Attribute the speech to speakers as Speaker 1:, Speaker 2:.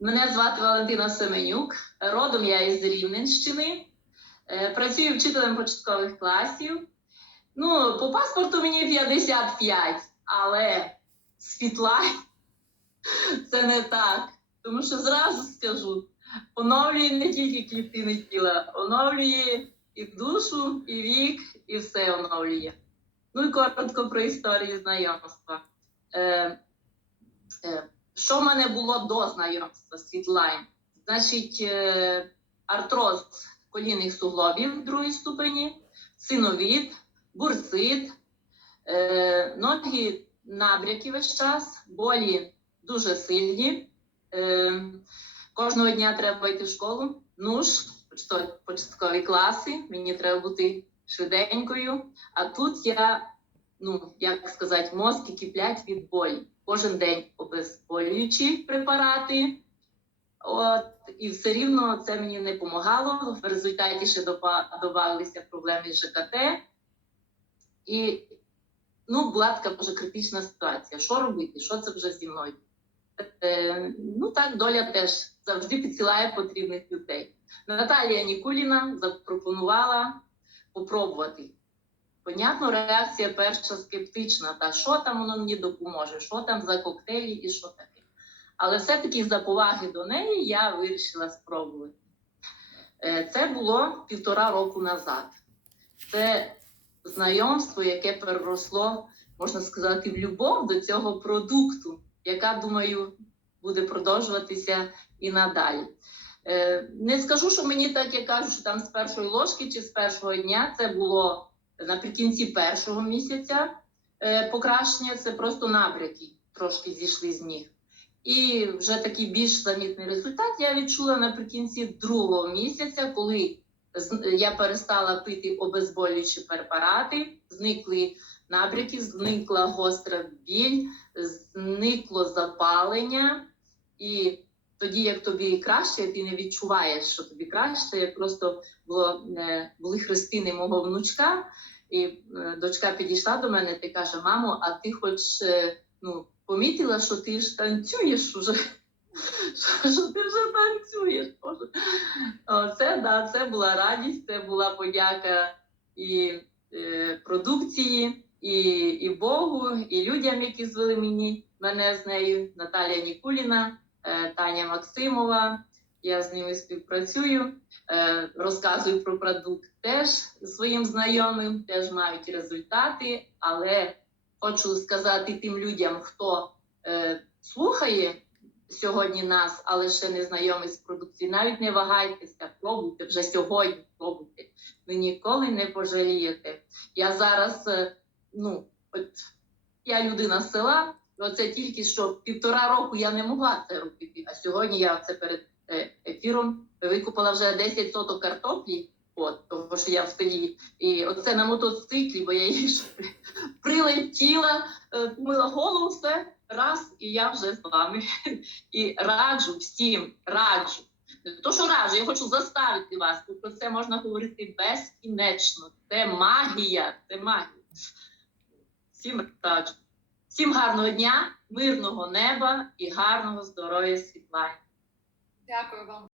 Speaker 1: Мене звати Валентина Семенюк. Родом я із Рівненщини. Е, Працюю вчителем початкових класів. Ну, по паспорту мені 55, але світла це не так. Тому що зразу скажу, оновлює не тільки клітини тіла, оновлює і душу, і вік, і все оновлює. Ну і коротко про історію знайомства. Е, е, що в мене було до знайомства з Світлайн? Значить, е, артроз колінних суглобів другої ступені, синовід, бурсит, е, ноги набряки весь час, болі дуже сильні. Е, кожного дня треба йти в школу, нуж, початкові класи, мені треба бути швиденькою. А тут я, ну, як сказати, мозки киплять від болі. Кожен день обезболюючі препарати. От, і все рівно це мені не допомагало. В результаті ще додавалися проблеми з ЖКТ. І ну, була така вже критична ситуація. Що робити? Що це вже зі мною? Е, ну так, доля теж завжди підсилає потрібних людей. Наталія Нікуліна запропонувала попробувати. Понятно, реакція перша скептична, та що там воно мені допоможе, що там за коктейлі і що таке. Але все-таки за поваги до неї я вирішила спробувати. Е, Це було півтора року назад. Це знайомство, яке переросло, можна сказати, в любов до цього продукту, яка, думаю, буде продовжуватися і надалі. Е, Не скажу, що мені так, як кажуть, що там з першої ложки чи з першого дня це було наприкінці першого місяця е, покращення, це просто набряки трошки зійшли з ніг. І вже такий більш замітний результат я відчула наприкінці другого місяця, коли я перестала пити обезболюючі препарати, зникли набряки, зникла гостра біль, зникло запалення, і тоді, як тобі краще, ти не відчуваєш, що тобі краще. Просто було, е, були хрестини мого внучка, і е, дочка підійшла до мене і каже: Мамо, а ти хоч е, ну, помітила, що ти ж танцюєш уже? Що, ти вже танцюєш? Це, да, це була радість, це була подяка і продукції, і, і Богу, і людям, які звели мені мене з нею, Наталія Нікуліна, Таня Максимова. Я з ними співпрацюю, е, розказую про продукт теж своїм знайомим, теж мають результати. Але хочу сказати тим людям, хто е, слухає сьогодні нас, але ще не знайомий з продукцією, навіть не вагайтеся, пробуйте вже сьогодні. Пробуйте. Ви ніколи не пожалієте. Я зараз, е, ну, от я людина з села, оце тільки що півтора року я не могла це робити. А сьогодні я це перед е, ефіром викупила вже 10 соток картоплі. От, того, що я в селі. І оце на мотоциклі, бо я її прилетіла, е, помила голову, все, раз, і я вже з вами. І раджу всім, раджу. То, що раджу, я хочу заставити вас, бо про це можна говорити безкінечно. Це магія, це магія. Всім раджу. Всім гарного дня, мирного неба і гарного здоров'я світла.
Speaker 2: Дякую вам.